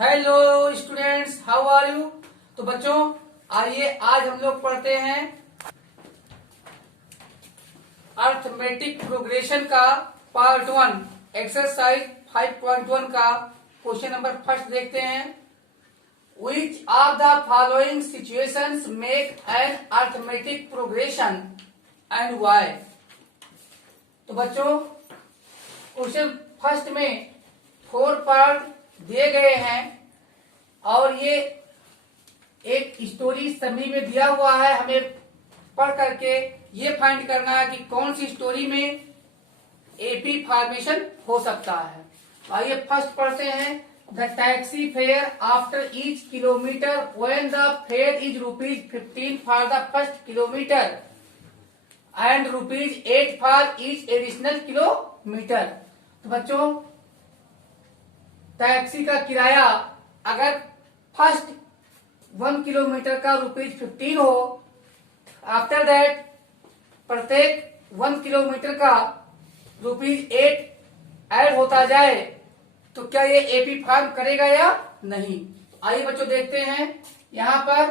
Hello students, how are you. तो बच्चों, आइए आज हम लोग पढ़ते हैं अर्थमेटिक प्रोग्रेशन का पार्ट 1 एक्सरसाइज 5.1 का क्वेश्चन नंबर फर्स्ट देखते हैं। Which are the following situations make an arithmetic progression and why. तो बच्चों, क्वेश्चन फर्स्ट में 4 पार्ट दिए गए हैं और ये एक स्टोरी समरी में दिया हुआ है। हमें पढ़ करके ये फाइंड करना है कि कौन सी स्टोरी में एपी फॉर्मेशन हो सकता है। आइए फर्स्ट पढ़ते हैं। The taxi fare after each kilometre when the fair is ₹15 for the first kilometre and ₹8 for each additional kilometre. तो बच्चों, टैक्सी का किराया अगर फर्स्ट 1 किलोमीटर का ₹15 हो, आफ्टर दैट प्रत्येक 1 किलोमीटर का ₹8 ऐड होता जाए तो क्या ये एपी फॉर्म करेगा या नहीं। आइए बच्चों देखते हैं। यहां पर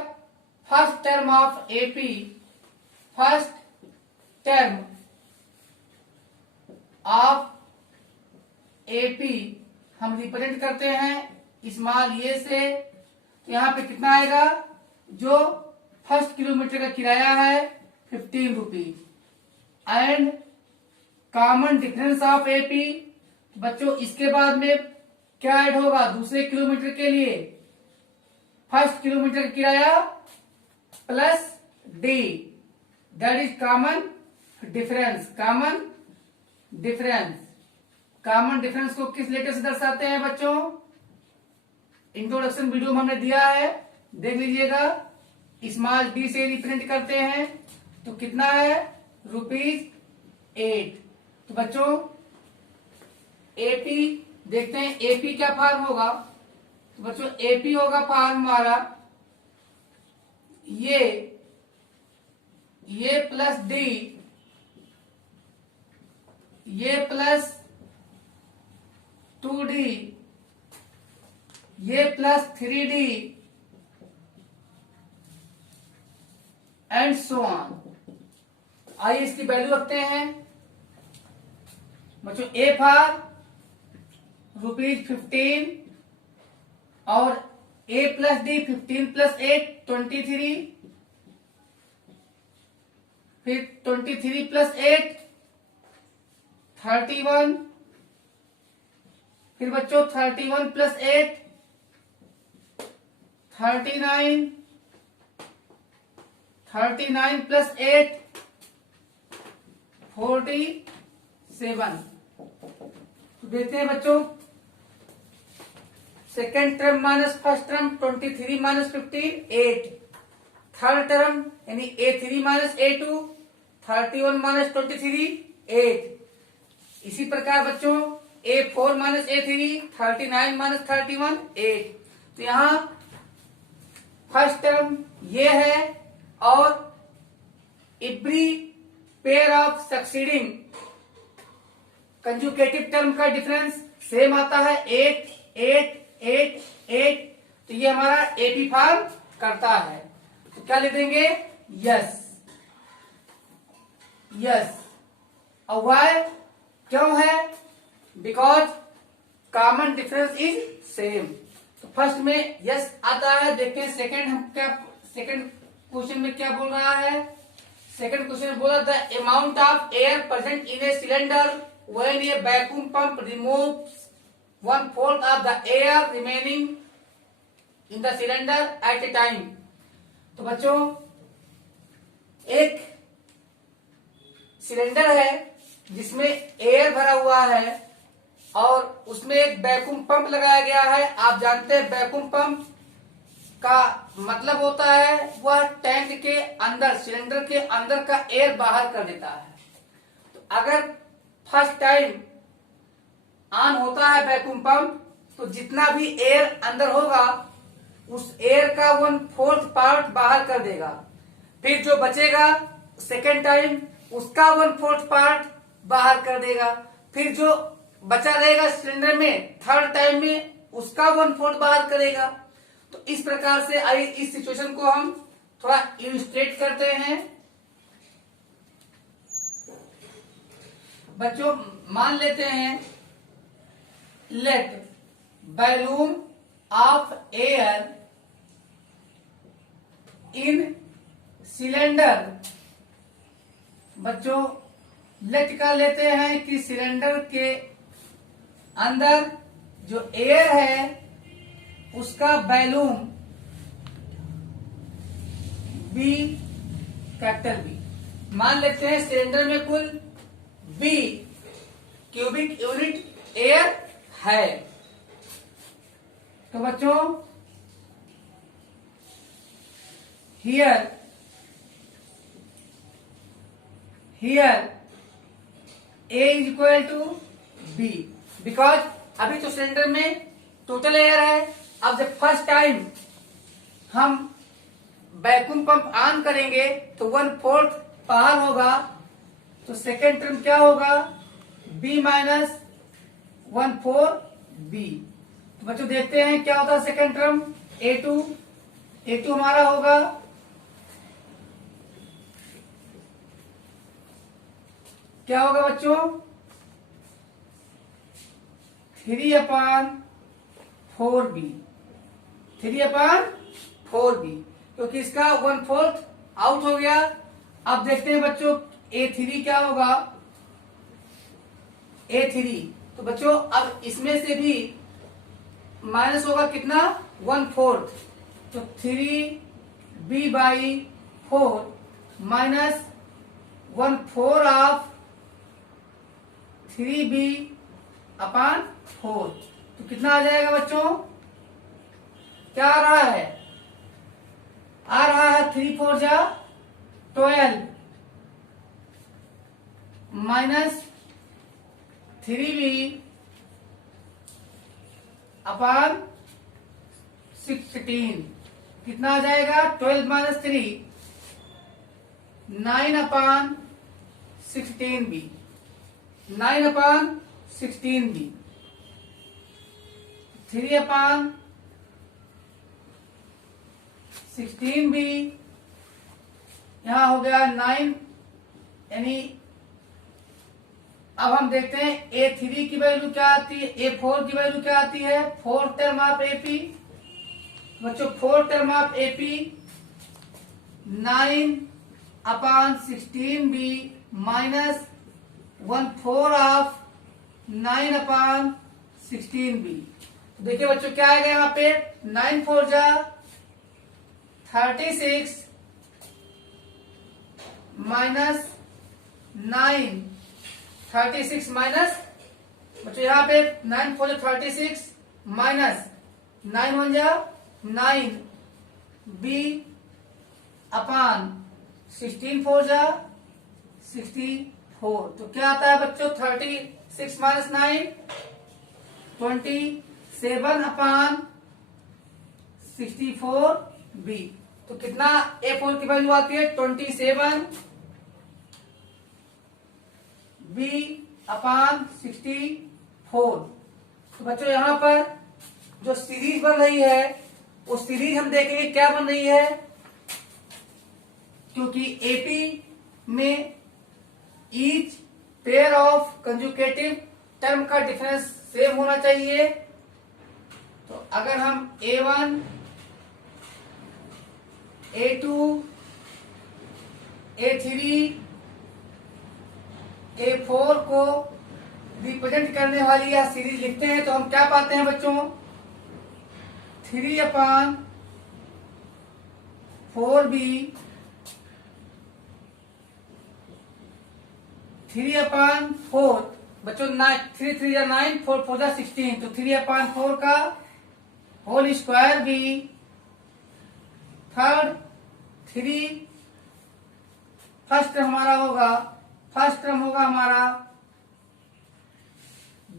first term of AP, first term of AP हम रिप्रेजेंट करते हैं स्मॉल ए से। तो यहाँ पे कितना आएगा, जो फर्स्ट किलोमीटर का किराया है ₹15 and common difference of AP. बच्चों, इसके बाद में क्या ऐड होगा दूसरे किलोमीटर के लिए, फर्स्ट किलोमीटर का किराया plus D, that is common difference. Common difference को किस लेटर से दर्शाते हैं बच्चों, इंट्रोडक्शन वीडियो में हमने दिया है, देख लीजिएगा। स्मॉल डी से रिप्रेजेंट करते हैं तो कितना है ₹8। तो बच्चों एपी देखते हैं, एपी क्या फॉर्म होगा। तो बच्चों एपी होगा फॉर्म हमारा ये plus d, a plus 2D, ये plus 3D and so on. आइए इसकी वैल्यू रखते हैं बच्चों। ए फॉर ₹15 और ए प्लस डी 15 प्लस 8 23, फिर 23 प्लस 8 31, फिर बच्चों 31 प्लस 8 39, 39 प्लस 8 47। तो देखते हैं बच्चों, second term minus first term 23 minus 15 8, third term यानी A3 माइनस A2 31 माइनस 23 8। इसी प्रकार बच्चों A4 माइनस A3 39 माइनस 31 8। तो यहां फर्स्ट टर्म ये है और every pair of succeeding conjugative term का डिफरेंस सेम आता है 8 8 8 8। तो ये हमारा एपी फॉर्म करता है। तो क्या लिख देंगे, यस। और वाई क्यों है, because common difference is same. तो फर्स्ट में यस आता है। देखते हैं सेकंड क्वेश्चन में क्या बोल रहा है। सेकंड क्वेश्चन में बोला the amount of air present in a cylinder when A vacuum pump removes 1/4 of the air remaining in the cylinder eight A time. तो बच्चों एक सिलेंडर है जिसमें एयर भरा हुआ है और उसमें एक वैक्यूम पंप लगाया गया है। आप जानते हैं वैक्यूम पंप का मतलब होता है वह टैंक के अंदर, सिलेंडर के अंदर का एयर बाहर कर देता है। तो अगर फर्स्ट टाइम ऑन होता है वैक्यूम पंप तो जितना भी एयर अंदर होगा उस एयर का 1/4 पार्ट बाहर कर देगा। फिर जो बचेगा सेकेंड टाइम उसका 1/4 पार्ट बाहर कर देगा। फिर जो बचा रहेगा सिलेंडर में थर्ड टाइम में उसका 1/4 बाहर करेगा। तो इस प्रकार से आइए इस सिचुएशन को हम थोड़ा इलस्ट्रेट करते हैं। बच्चों मान लेते हैं, let balloon of air in cylinder. बच्चों लेट का लेते हैं कि सिलेंडर के अंदर जो एयर है उसका बैलून बी, कैपिटल बी। मान लेते हैं सिलेंडर में कुल बी क्यूबिक यूनिट एयर है। तो बच्चों here a is equal to b, because अभी तो सिलेंडर में टोटल एयर है। अब जब फर्स्ट टाइम हम वैक्यूम पंप ऑन करेंगे तो 1/4 बाहर होगा। तो सेकेंड टर्म क्या होगा, b माइनस 1/4 b। तो बच्चों देखते हैं क्या होता है सेकेंड टर्म, a2 हमारा होगा क्या होगा बच्चों, 3/4b, 3/4b, क्योंकि इसका 1/4 आउट हो गया। अब देखते हैं बच्चों A3 क्या होगा, A3। तो बच्चों अब इसमें से भी माइनस होगा कितना, 1/4। तो 3b/4 माइनस 1/4 ऑफ 3b/4। तो कितना आ जाएगा बच्चों, क्या आ रहा है, 3/4 जा 12 माइनस 3b/16। कितना आ जाएगा, 12 माइनस 3 9/16b, 9/16b। 3/16b यहां हो गया 9, यानी अब हम देखते हैं A3 की वैल्यू क्या आती है, A4 की वैल्यू क्या आती है, 4 टर्म ऑफ AP। बच्चों 4 term of AP 9/16b minus 1/4 of 9/16b। तो देखिए बच्चों क्या आएगा यहाँ पे, 9/4 जा 36 माइनस 9, 36 माइनस, बच्चों यहाँ पे 9/4 जा 36 माइनस 9/1 जा 9 b/16 जा 64। तो क्या आता है बच्चों, 36 माइनस 9 27/64b। तो कितना A4 की वैल्यू आती है, 27b/64। तो बच्चों यहाँ पर जो सीरीज बन रही है वो सीरीज हम देखेंगे क्या बन रही है, क्योंकि AP में each pair of conjugative term का डिफरेंस सेम होना चाहिए। तो अगर हम A1, A2, A3, A4 को रिप्रेजेंट करने वाली यह सीरीज लिखते हैं तो हम क्या पाते हैं बच्चों, 3/4b 3/4। बच्चों 3 3 या 9, 4 4 जा 16। तो 3/4 का होल स्क्वायर भी, थर्ड 3 फर्स्ट टर्म होगा हमारा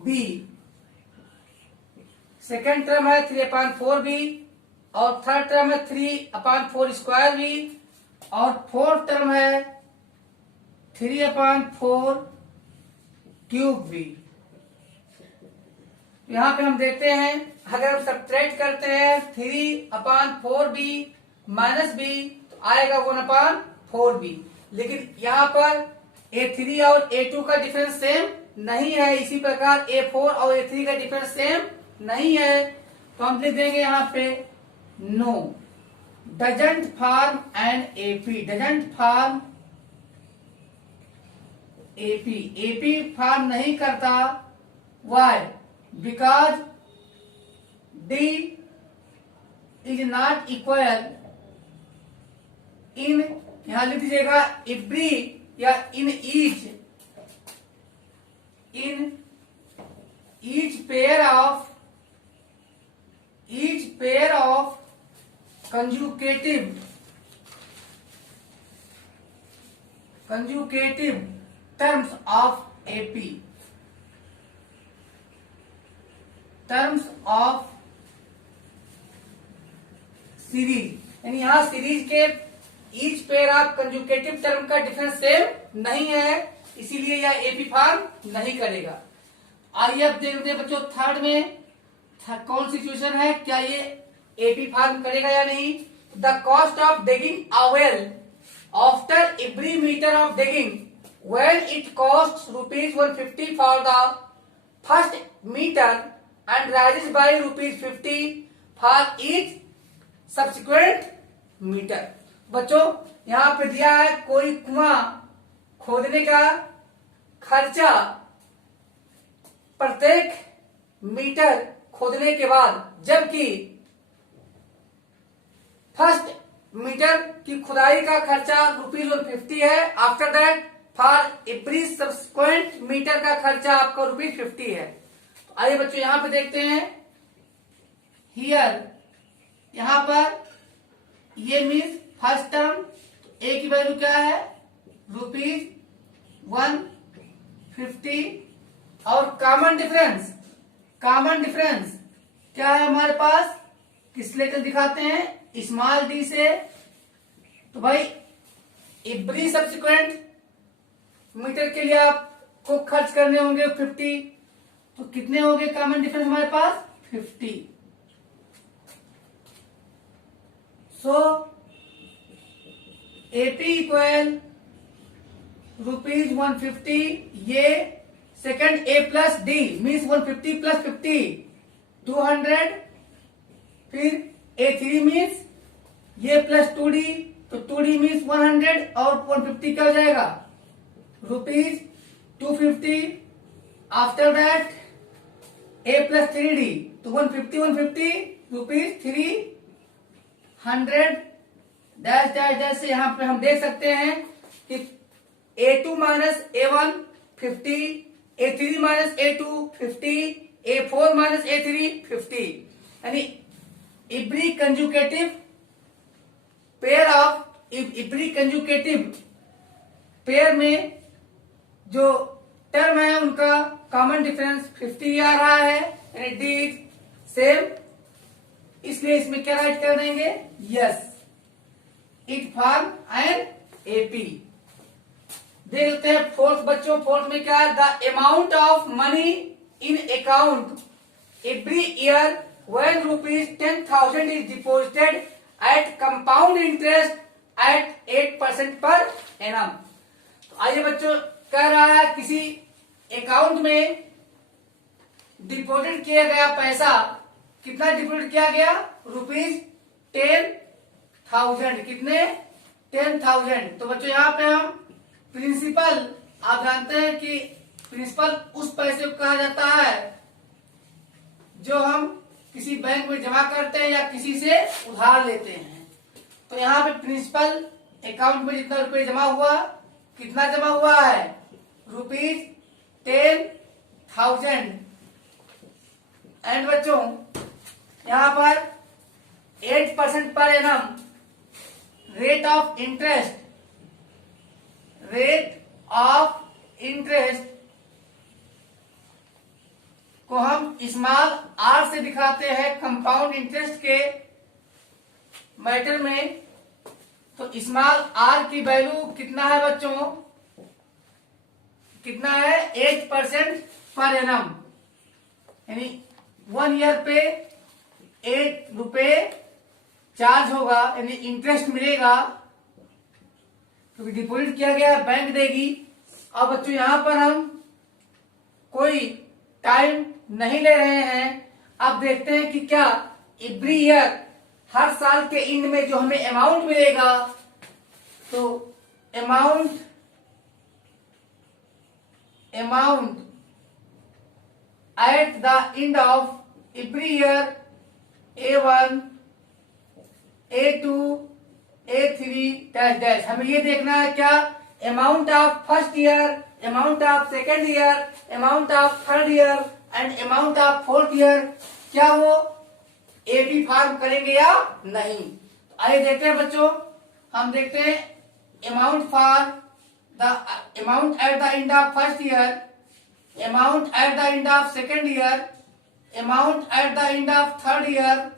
b, सेकेंड टर्म है 3/4b और थर्ड टर्म है 3/4 स्क्वायर b और फोर्थ टर्म है 3/4 क्यूब b। यहां पे हम देखते हैं अगर हम सब्ट्रैक्ट करते हैं 3/4b माइनस b आएगा 1/4b। लेकिन यहाँ पर A3 और A2 का डिफरेंस सेम नहीं है, इसी प्रकार A4 और A3 का डिफरेंस सेम नहीं है, तो हम लिख देंगे यहाँ पे no doesn't form an AP, doesn't form AP form नहीं करता। Why? Because D is not equal in, यहां लिख दीजिएगा एवरी या in each pair of conjugative terms of AP, terms of series, यानी यहां सीरीज के each pair of conjugative term का डिफरेंस सेम नहीं है, इसीलिए यह AP फॉर्म नहीं करेगा। आइए अब देखते हैं बच्चों थर्ड में कौन सी सिचुएशन है, क्या ये AP फॉर्म करेगा या नहीं। The cost of digging a well after every metre of digging when it costs rupees 150 for the first meter and rises by rupees 50 for each subsequent meter। बच्चों यहाँ पे दिया है कोई कुआं खोदने का खर्चा प्रत्येक मीटर खोदने के बाद, जबकि फर्स्ट मीटर की खुदाई का खर्चा रुपीज 150 है, after that for every subsequent metre का खर्चा आपका रुपीज 50 है। तो आइए बच्चों यहां पे देखते हैं, हियर यहां पर ये मीन्स फर्स्ट टर्म ए की वैल्यू क्या है रुपीज 150 और कॉमन डिफरेंस क्या है हमारे पास, किस लेकर दिखाते हैं स्मॉल डी से। तो भाई एवरी सब्सिक्वेंट मीटर के लिए आपको खर्च करने होंगे 50, तो कितने होंगे कॉमन डिफरेंस हमारे पास 50। सो AP इक्वल रुपीज 150, ये second A plus D means 150 plus 50 200, फिर A3 मीन्स ये प्लस 2D, तो 2D मीन्स 100 और 150 क्या हो जाएगा rupees 250। After that A plus 3D, तो 150 रुपीज 300 डैश डैश डैश से यहाँ पे हम देख सकते हैं कि A2 minus A1 50, A3 minus A2 50, A4 minus A3 50, यानी एवरी कंजुकेटिव पेयर में जो टर्म है उनका कॉमन डिफरेंस 50 आ रहा है, यानी डी सेम, इसलिए इसमें क्या राइट कर देंगे yes it form an AP। देखते हैं फोर्थ बच्चों, फोर्थ में क्या है, the amount of money in account every year when rupees 10,000 is deposited at compound interest at 8% per annum। तो आइए बच्चों कह रहा है किसी अकाउंट में डिपॉजिट किया गया पैसा, कितना डिपॉजिट किया गया रुपीज 10,000, कितने 10,000। तो बच्चों यहाँ पे हम प्रिंसिपल, आप जानते हैं कि प्रिंसिपल उस पैसे को कहा जाता है जो हम किसी बैंक में जमा करते हैं या किसी से उधार लेते हैं। तो यहाँ पे प्रिंसिपल अकाउंट में जितना रुपये जमा हुआ, कितना जमा हुआ है रुपीज 10,000। एंड बच्चों यहाँ पर 8% per annum rate of interest को हम स्मॉल r से दिखाते हैं कंपाउंड इंटरेस्ट के मैटर में। तो स्मॉल r की वैल्यू कितना है बच्चों, कितना है 8% पर एनम, यानी 1 ईयर पे 8 रुपए चार्ज होगा, यानी इंटरेस्ट मिलेगा, क्योंकि डिपॉजिट किया गया बैंक देगी। अब बच्चों यहां पर हम कोई टाइम नहीं ले रहे हैं। अब देखते हैं कि क्या एवरी ईयर, हर साल के एंड में जो हमें अमाउंट मिलेगा, तो amount at the end of every year A1, A2, A3 dash dash, हमें ये देखना है क्या amount of first year, amount of second year, amount of third year and amount of fourth year, क्या वो एपी फॉर्म करेंगे या नहीं। आइए देखते हैं बच्चों, हम देखते हैं amount for the amount at the end of first year, amount at the end of second year, amount at the end of third year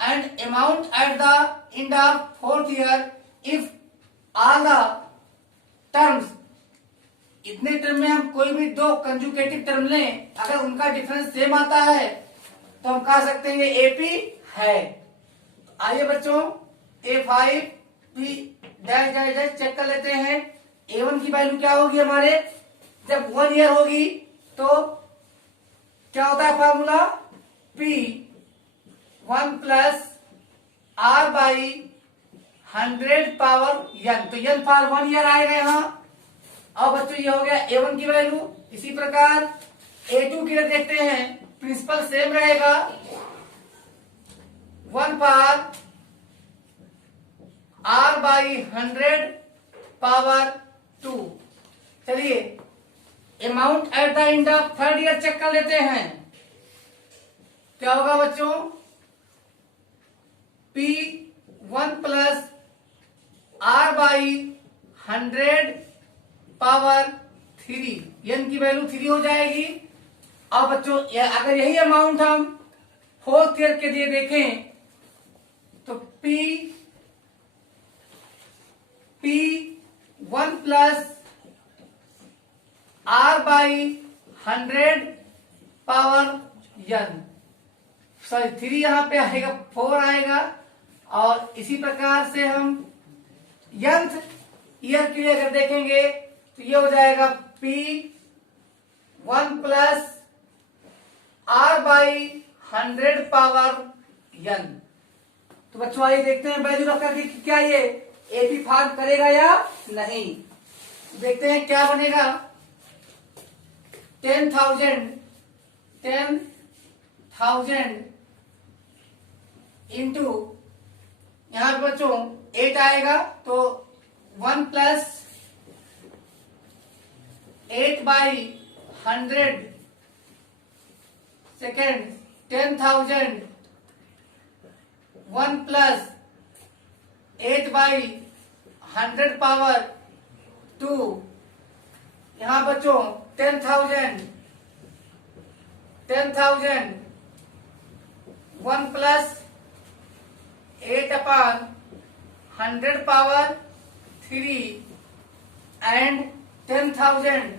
and amount at the end of fourth year if all the terms, इतने term में हम कोई भी दो conjugative term लें, अगर उनका difference same आता है तो हम कह सकते हैं ये एपी है। आइए बच्चों A5 P dash dash dash check कर लेते हैं। A1 की वैल्यू क्या होगी हमारे, जब 1 ईयर होगी तो क्या होता है formula, P1 plus R by 100 power n, तो n फॉर 1 ईयर आएगा यहाँ। अब बच्चों ये हो गया A1 की वैल्यू। इसी प्रकार A2 के लिए देखते हैं, प्रिंसिपल सेम रहेगा, 1 फॉर R बाई 100 पावर 2। चलिए amount at the end of third year check कर लेते हैं, क्या होगा बच्चों, P1 plus R by 100 power 3, n की वैल्यू 3 हो जाएगी। अब बच्चों अगर यही अमाउंट हम फोर्थ ईयर के लिए देखें तो P1 plus R by 100 power n, sorry 3 यहां पे आएगा, 4 आएगा। और इसी प्रकार से हम nth ईयर के लिए अगर देखेंगे तो ये हो जाएगा P1 plus R by 100 power n। तो बच्चों आइए देखते हैं वैल्यू रख करके क्या ये एपी फॉर्म करेगा या नहीं। देखते हैं क्या बनेगा, 10,000 इंटू, यहां पे बच्चों 8 आएगा, तो 1 plus 8 by 100 second, 10,000, 1 plus 8 by 100 power 2, यहां बच्चों 10,000, 1 plus 8 upon 100 power 3 and 10,000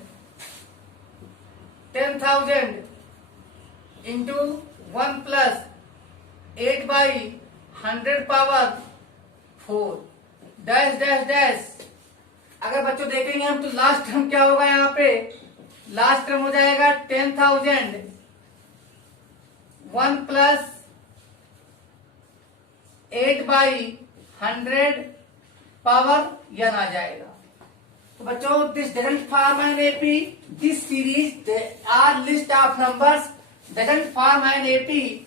into 1 plus 8 by 100 power 4 dash dash dash. अगर बच्चों देखेंगे हम तो लास्ट टर्म क्या होगा, यहाँ पे लास्ट टर्म हो जाएगा 10,000, 1 प्लस 8 बाई 100 पावर n आ जाएगा। तो बच्चों this doesn't form an AP, this series or list of numbers doesn't form an AP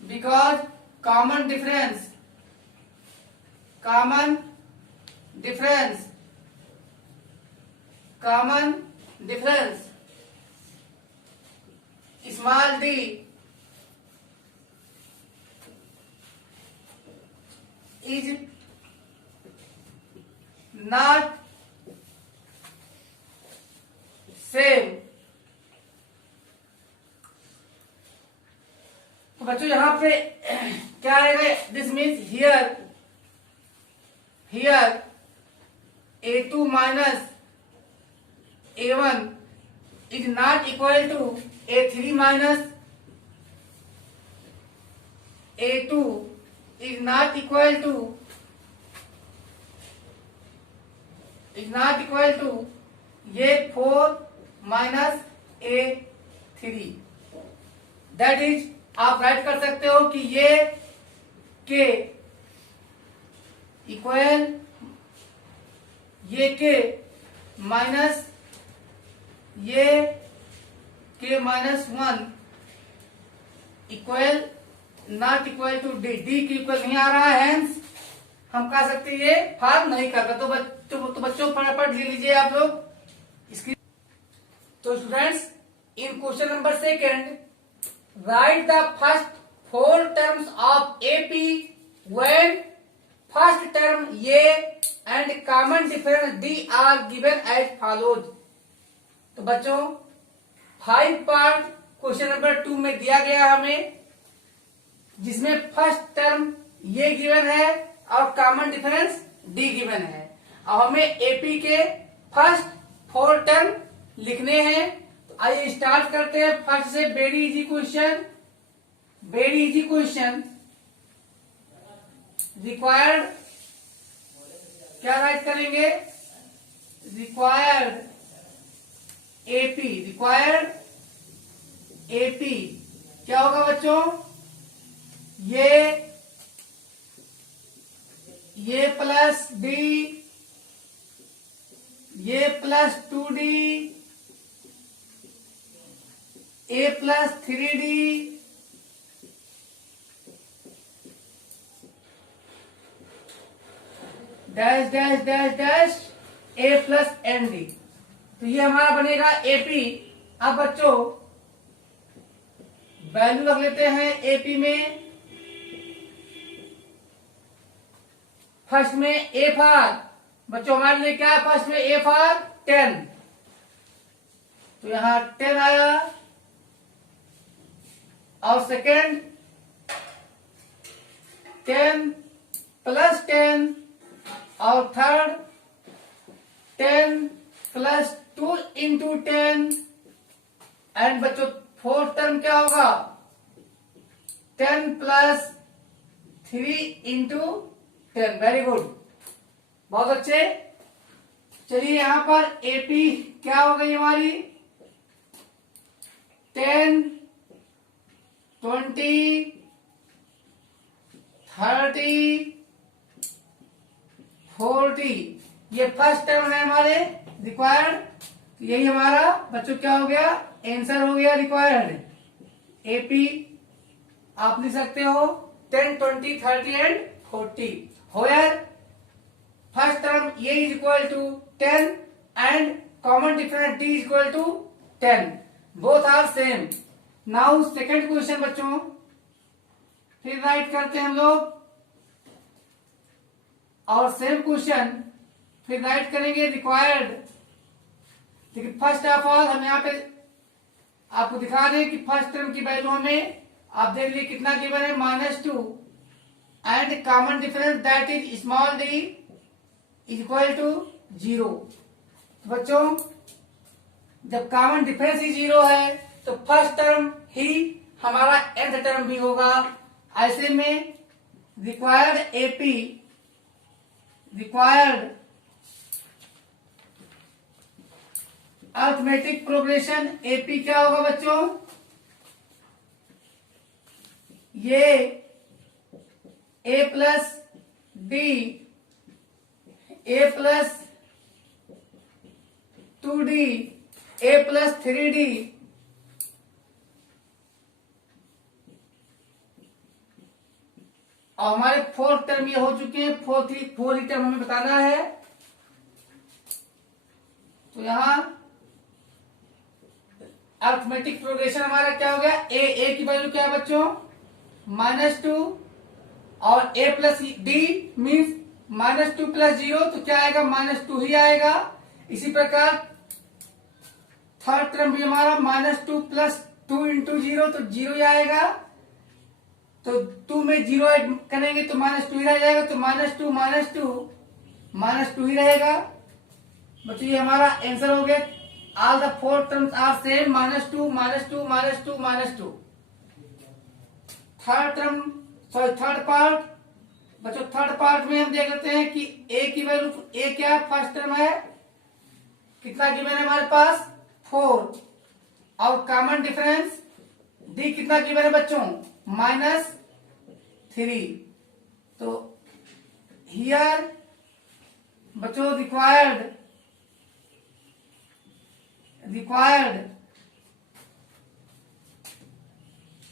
because common difference small d is not same। तो बच्चों यहां पे क्या आएगा, this means here A2 minus A1 is not equal to A3 minus A2 is not equal to ये 4 minus A3। That is आप write कर सकते हो कि ये के इक्वल ये के माइनस ये k minus 1 equal not equal to d. D की इक्वल नहीं आ रहा है, हेंस हम कह सकते हैं ये फॉर्म नहीं करता। तो बच्चों फटाफट ले लीजिए आप लोग इसकी। तो students, in question number second write the first 4 terms of AP when first term a and common difference d are given as follows. तो बच्चों 5 पार्ट क्वेश्चन नंबर 2 में दिया गया हमें, जिसमें फर्स्ट टर्म ये गिवन है और कॉमन डिफरेंस डी गिवन है। अब हमें एपी के फर्स्ट 4 टर्म लिखने हैं। तो आइए स्टार्ट करते हैं फर्स्ट से। Very easy question, very easy question. Required क्या राइट करेंगे? रिक्वायर्ड एपी, रिक्वायर्ड एपी क्या होगा बच्चों? A plus d, a plus 2D, a plus 3D, dash dash dash dash a plus n d. तो ये हमारा बनेगा एपी। अब बच्चों वैल्यू रख लेते हैं एपी में। फर्स्ट में ए फॉर, बच्चों हमारे लिए क्या है फर्स्ट में? A for 10। तो यहां 10 आया। और सेकेंड 10 प्लस 10, और थर्ड 10 प्लस 2 इंटू 10। एंड बच्चों फोर्थ टर्म क्या होगा? 10 प्लस 3 इंटू 10। वेरी गुड, बहुत अच्छे। चलिए यहां पर एपी क्या हो गई हमारी? 10, 20, 30, 40। ये फर्स्ट टर्म है हमारे रिक्वायर्ड। यही हमारा बच्चों क्या हो गया? आंसर हो गया रिक्वायर्ड। एपी आप लिख सकते हो 10, 20, 30 and 40। Where first term a is equal to 10 and common difference d is equal to 10. Both are same. Now second question बच्चों, फिर राइट करते हैं हम लोग और सेम क्वेश्चन फिर राइट करेंगे रिक्वायर्ड। लेकिन फर्स्ट ऑफ ऑल हम यहाँ पे आपको दिखा दें कि फर्स्ट टर्म की वैल्यू हमें आप देख लीजिए कितना गिवन है? -2 and common difference that is small d is equal to 0। बच्चों जब कॉमन डिफरेंस ही 0 है तो फर्स्ट टर्म ही हमारा nth टर्म भी होगा। ऐसे में required AP, required arithmetic progression AP क्या होगा बच्चों? ये ए plus D, A plus 2D, a plus 3D, और हमारे फोर्थ टर्म ये हो चुके हैं। फोर्थ टर्म हमें बताना है। तो यहां अरिथमेटिक प्रोग्रेशन हमारा क्या हो गया? ए की वैल्यू क्या है बच्चों? -2 और a plus D means -2 plus 0, तो क्या आएगा? -2 ही आएगा। इसी प्रकार थर्ड टर्म भी हमारा -2 प्लस 2 इंटू 0, तो 0 ही आएगा। तो 2 में 0 ऐड करेंगे तो -2 ही रह जाएगा। तो -2 ही रहेगा। बच्चों ये हमारा आंसर हो गया। All the 4 terms are same, -2, -2, -2, -2, -2। Third term sorry third part बच्चों, थर्ड पार्ट में हम देख लेते हैं कि ए की वैल्यू, ए क्या है, फर्स्ट टर्म है, कितना गिवन है हमारे पास 4, और कॉमन डिफरेंस डी कितना गिवन है बच्चों -3। तो हियर बच्चों रिक्वायर्ड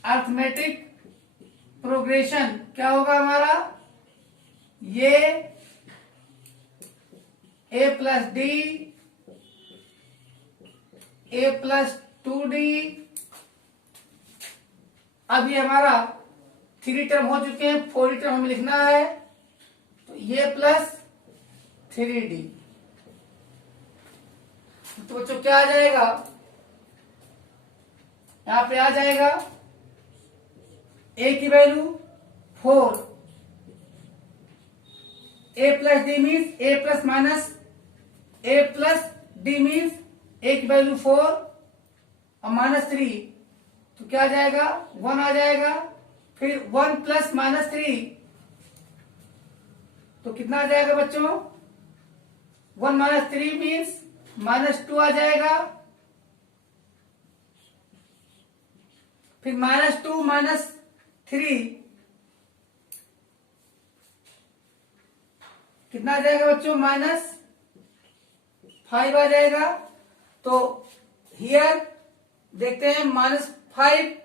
अर्थमेटिक प्रोग्रेशन क्या होगा हमारा, ये a plus D, a plus 2d, अब ये हमारा 3 टर्म हो चुके हैं, 4 टर्म हमें लिखना है, तो ये प्लस 3d। तो बच्चों क्या आ जाएगा, यहां पे आ जाएगा a की value 4, a plus D means a plus minus a plus D means a की वैल्यू 4 और -3, तो क्या आ जाएगा 1 आ जाएगा, फिर 1 प्लस -3 तो कितना आ जाएगा बच्चों, 1 -3 मीन्स -2 आ जाएगा, फिर -2 -3 कितना आ जाएगा बच्चों, -5 आ जाएगा। तो हियर देखते हैं -5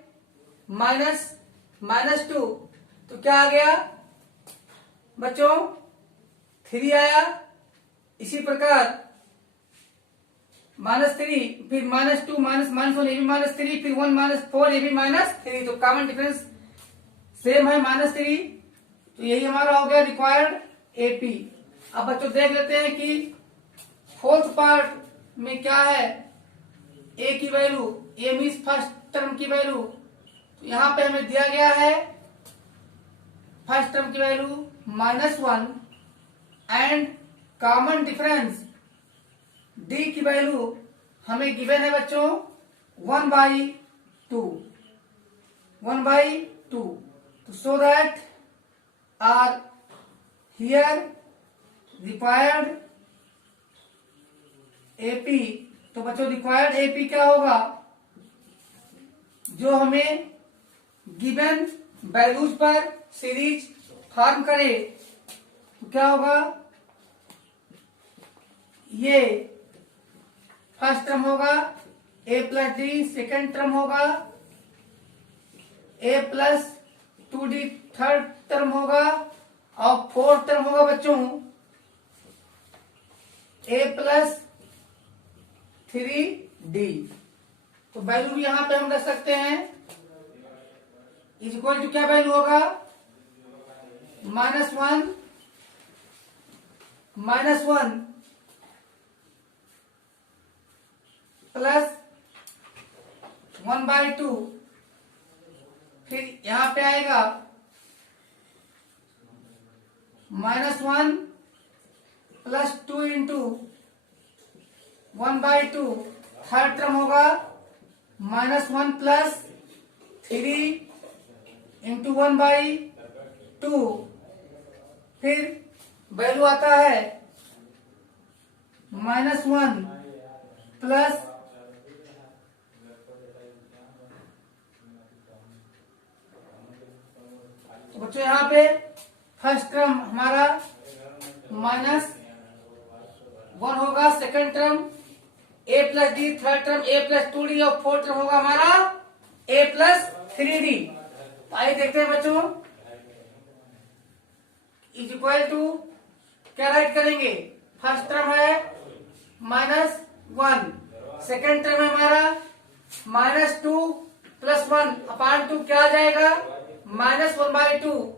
-2 तो क्या आ गया बच्चों 3 आया। इसी प्रकार -3 फिर -2 -1 ये भी -3 फिर 1 -4 ये भी -3, तो कॉमन डिफरेंस सेम है -3, तो यही हमारा हो गया रिक्वायर्ड एपी। अब बच्चों देख लेते हैं कि फोर्थ पार्ट में क्या है, ए की value, a means first term की वैल्यू, तो यहां पे हमें दिया गया है फर्स्ट टर्म की value -1 and common difference d की वैल्यू हमें गिवन है बच्चों 1/2 तो so that are here required AP. तो बच्चों रिक्वायर्ड एपी क्या होगा, जो हमें गिवन वैल्यूज पर सीरीज फॉर्म करे, तो क्या होगा, ये फर्स्ट टर्म होगा a plus d, second term होगा a plus 2d, third term होगा, और फोर्थ टर्म होगा बच्चों a प्लस 3d। तो वैल्यू भी यहां पे हम रख सकते हैं, इज इक्वल टू क्या वैल्यू होगा -1 प्लस 1/2, फिर यहां पे आएगा -1 प्लस 2 इंटू 1/2, थर्ड टर्म होगा -1 प्लस 3 इंटू 1/2, फिर वैल्यू आता है -1 प्लस तो बच्चों यहाँ पे फर्स्ट टर्म हमारा -1 होगा, second term a plus D, third term a plus 2d और फोर्थ टर्म होगा हमारा a प्लस 3d। तो आइए देखते हैं बच्चों, इज इक्वल टू क्या राइट करेंगे, फर्स्ट टर्म है -1, सेकेंड टर्म है हमारा -2 प्लस 1 अपान 2 क्या आ जाएगा -1/2,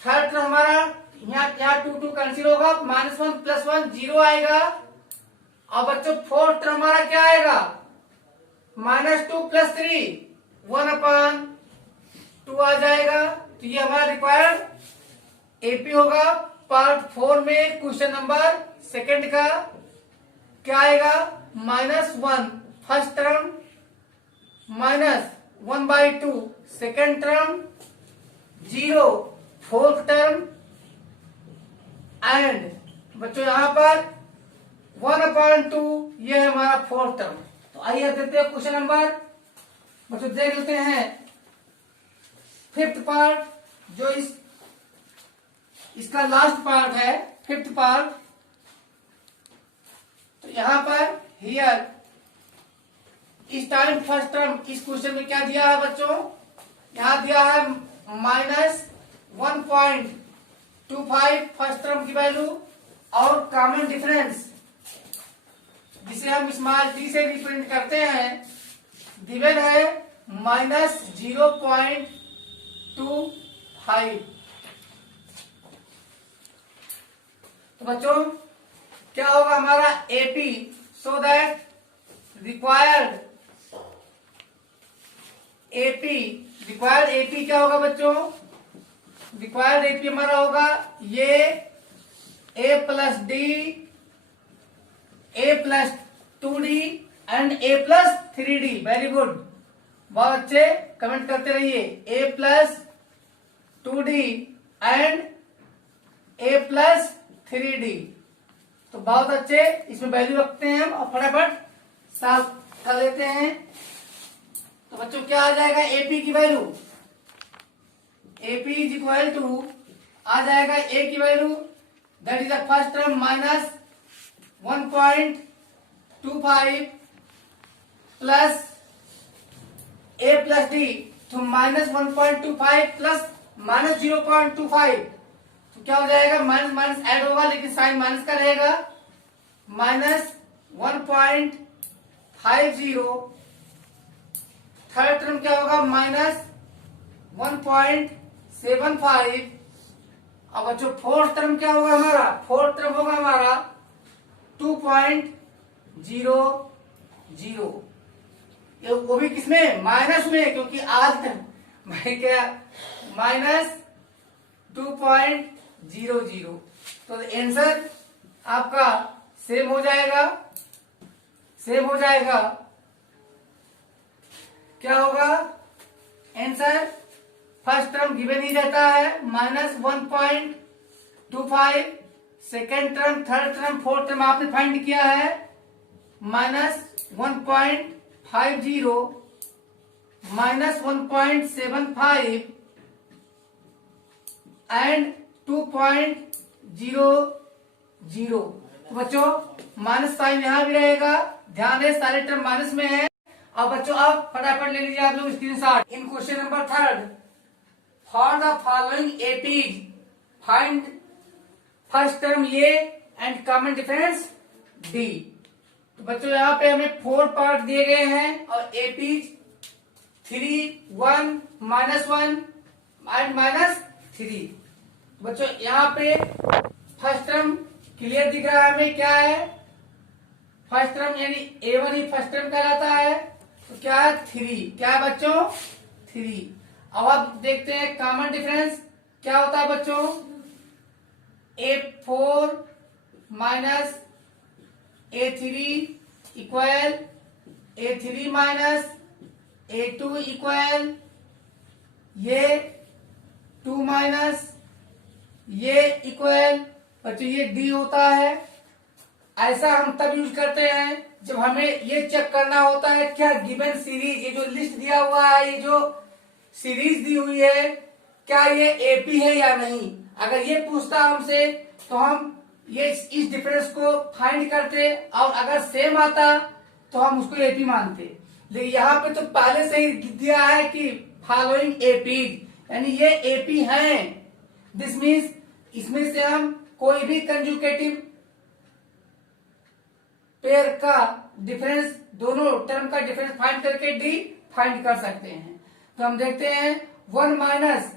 थर्ड टर्म हमारा यहाँ 2 कैंसिल होगा, -1 प्लस 1 0 आएगा, और बच्चों फोर्थ टर्म हमारा क्या आएगा -2 प्लस 3 1/2 आ जाएगा। तो ये हमारा रिक्वायर्ड एपी होगा पार्ट 4 में क्वेश्चन नंबर सेकंड का। क्या आएगा -1 first term 1/2 second term, 0 fourth term, and बच्चों यहां पर 1/2 ये है हमारा फोर्थ टर्म। तो आइए देखते हैं क्वेश्चन नंबर, बच्चों देख लेते हैं फिफ्थ पार्ट, जो इसका लास्ट पार्ट है, फिफ्थ पार्ट। तो यहां पर हियर इस टाइम फर्स्ट टर्म, इस क्वेश्चन में क्या दिया है बच्चों, यहां दिया है -1.25 फर्स्ट टर्म की वैल्यू, और कॉमन डिफरेंस जिसे हम स्मॉल टी से रिप्रेजेंट करते हैं गिवन है -0.25। तो बच्चों क्या होगा हमारा AP, so that required AP क्या होगा बच्चों, रिक्वायर्ड एपी हमारा होगा ये A+2D and A+3D। Very good, बहुत अच्छे, कमेंट करते रहिए। A+2D एंड A+3D, तो बहुत अच्छे, इसमें वैल्यू रखते हैं हम और फटाफट सॉल्व कर लेते हैं। तो बच्चों क्या आ जाएगा एपी की value, AP is equal to आ जाएगा ए की value that is the first term -1.25 plus A+D, तो -1.25 प्लस -0.25, तो क्या हो जाएगा, माइनस माइनस ऐड होगा लेकिन साइन माइनस का रहेगा, -1.50, थर्ड टर्म क्या होगा -1.75, अब बच्चों फोर्थ टर्म क्या होगा हमारा, फोर्थ टर्म होगा हमारा 2.00, वो भी किसमें, माइनस में, क्योंकि आज मैं क्या -2.00, तो आंसर आपका सेम हो जाएगा, क्या होगा आंसर, फर्स्ट टर्म गिवन ही रहता है -1.25, second term, third term, fourth term आपने फाइंड किया है -1.50, -1.75 एंड 2.00। तो बच्चों माइनस साइन यहां भी रहेगा, ध्यान है सारे टर्म माइनस में है। अब बच्चों आप फटाफट ले लीजिए आप लोग screenshot. In question number third, for the following APs find first term A and common difference D. तो बच्चों यहाँ पे हमें 4 पार्ट दिए गए हैं और एपीज 3, 1, -1 एंड -3। बच्चों यहाँ पे फर्स्ट टर्म क्लियर दिख रहा है हमें, क्या है फर्स्ट टर्म, यानी A1 ही फर्स्ट टर्म कहलाता है, तो क्या है 3, क्या है बच्चों 3। अब आप देखते हैं कॉमन डिफरेंस क्या होता है बच्चों, A4 minus A3 equal A3 minus A2 equal ये 2 माइनस ये इक्वल बच्चों ये D होता है। ऐसा हम तब यूज करते हैं जब हमें ये चेक करना होता है क्या गिवन सीरीज, ये जो लिस्ट दिया हुआ है, ये जो सीरीज दी हुई है, क्या ये एपी है या नहीं। अगर ये पूछता हमसे तो हम ये इस डिफरेंस को फाइंड करते, और अगर सेम आता तो हम उसको एपी मानते। लेकिन यहाँ पे तो पहले से ही दिया है कि फॉलोइंग एपी, यानी ये एपी है। दिस मीन्स इसमें से हम कोई भी कंजुकेटिव पेयर का डिफरेंस, दोनों टर्म का डिफरेंस फाइंड करके डी फाइंड कर सकते हैं। तो हम देखते हैं 1 माइनस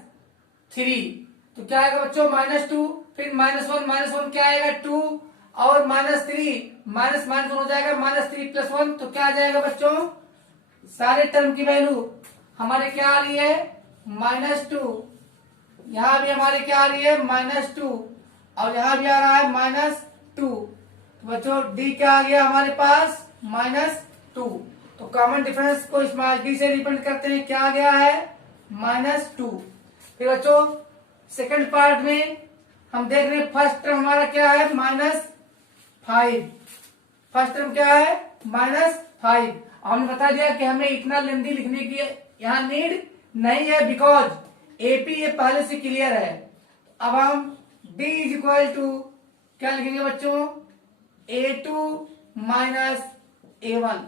3, तो क्या आएगा बच्चों -2, फिर -1 क्या आएगा 2, और -3 माइनस माइनस हो जाएगा -3 + 1, तो क्या आ जाएगा बच्चों, सारे टर्म की वैल्यू हमारे क्या आ रही है -2, यहां भी हमारे क्या आ रही है -2, और यहां भी आ रहा है -2। तो बच्चों डी क्या आ गया हमारे पास -2। तो कॉमन डिफरेंस को स्मॉल डी से रिप्रेजेंट करते हैं, क्या आ गया है -2। फिर बच्चों सेकंड पार्ट में हम देख रहे हैं फर्स्ट टर्म हमारा क्या है -5। फर्स्ट टर्म क्या है -5। हमने बता दिया कि हमें इतना लेंदी लिखने की यहाँ नीड नहीं है, बिकॉज एपी ये पहले से क्लियर है। अब हम d इज इक्वल टू क्या लिखेंगे बच्चों, a2 माइनस a1।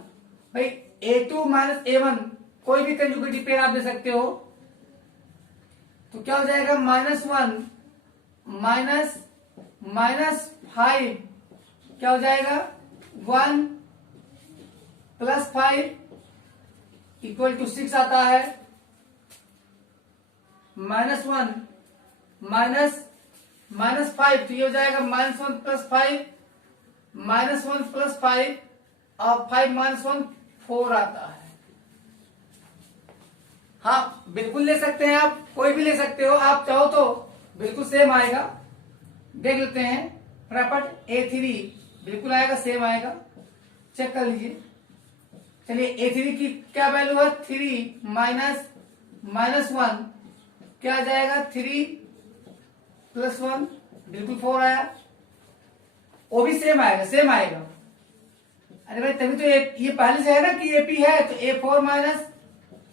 भाई a2 माइनस a1 कोई भी कंजुगेटिव पेयर आप दे सकते हो, तो क्या हो जाएगा -1 -5 क्या हो जाएगा 1 + 5 = 6 आता है। -1 -5 तो ये हो जाएगा -1 + 5 -1 + 5 और 5 - 1 4 आता है। हाँ बिल्कुल ले सकते हैं, आप कोई भी ले सकते हो, आप चाहो तो बिल्कुल सेम आएगा। देख लेते हैं फटाफट, A3 बिल्कुल आएगा, सेम आएगा, चेक कर लीजिए। चलिए A3 की क्या वैल्यू है 3 -1 क्या आ जाएगा 3 + 1 बिल्कुल 4 आया, वो भी सेम आएगा, सेम आएगा। अरे भाई तभी तो ये पहले से है ना कि एपी है, तो A4 -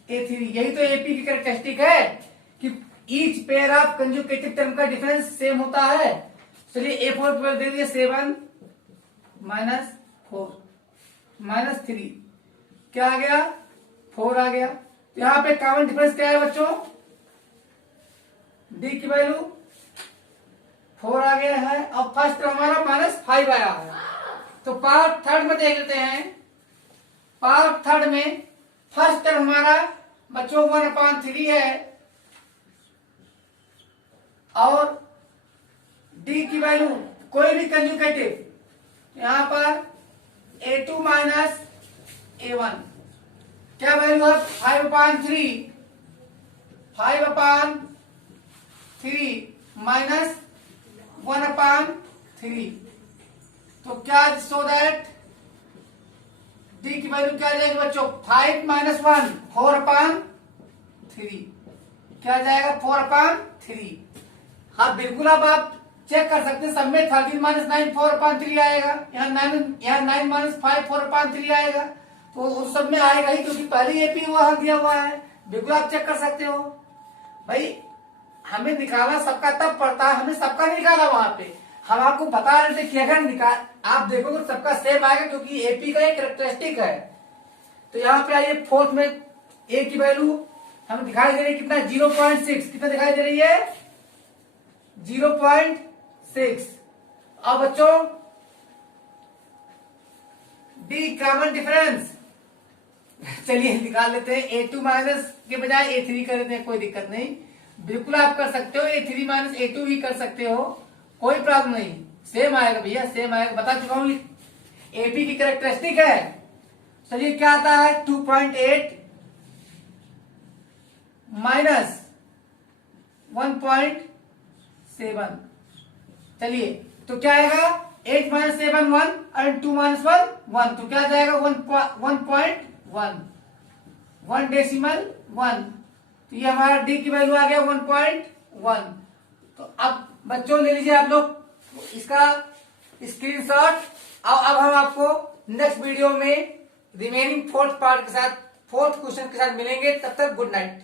A3 यही तो एपी की कैरेक्टरिस्टिक है कि each pair of conjugative term का डिफरेंस सेम होता है। चलिए A4 पर दे दिए 7 - 4 -3 क्या आ गया 4 आ गया। तो यहाँ पे कॉमन डिफरेंस क्या है बच्चों, डी की वैल्यू 4 आ गया है, और फर्स्ट हमारा -5 आया है। तो पार्ट थर्ड में देख लेते हैं। पार्ट थर्ड में फर्स्ट टर्म हमारा बच्चों 1/3 है, और डी की वैल्यू कोई भी कंजुगेटिव यहां पर A2 माइनस A1 क्या वैल्यू है 5/3 5/3 -1/3। तो क्या सो दैट डी की वैल्यू क्या जाएगी बच्चों 5 - 1 4/3 क्या जाएगा 4/3। हाँ बिल्कुल, अब आप चेक कर सकते हैं, सब में 13 - 9 4/3 आएगा, यहाँ 9 - 5 4/3 आएगा, तो उस सब में आएगा ही, क्योंकि पहले एपी वहां दिया हुआ है। बिल्कुल आप चेक कर सकते हो। भाई हमें निकालना सबका तब पड़ता है, हमने सबका नहीं निकाला वहां पे, हम आपको बता रहे थे कि अगर निकाल आप देखोगे तो सबका सेम आएगा, क्योंकि एपी का एक कैरेक्टरिस्टिक है। तो यहाँ पे आइए फोर्थ में ए की वैल्यू हमें दिखाई दे रही है कितना 0.6 कितना दिखाई दे रही है 0.6। अब बच्चों डी कॉमन डिफरेंस चलिए निकाल लेते हैं, A2 माइनस के बजाय A3 कर देते हैं, कोई दिक्कत नहीं, बिल्कुल आप कर सकते हो, A3 माइनस A2 भी कर सकते हो, कोई प्रॉब्लम नहीं, सेम आएगा भैया, सेम आएगा, बता चुका हूं एपी की कैरेक्टरिस्टिक है। चलिए क्या आता है 2.8 माइनस 1.7। चलिए तो क्या आएगा 8 - 7 1 और 2 - 1 1, तो क्या जाएगा 1.1 1 डेसिमल 1, तो ये हमारा डी की वैल्यू आ गया 1.1। तो अब बच्चों ले लीजिए आप लोग इसका स्क्रीनशॉट, और अब हम आपको नेक्स्ट वीडियो में रिमेनिंग फोर्थ पार्ट के साथ, फोर्थ क्वेश्चन के साथ मिलेंगे। तब तक गुड नाइट।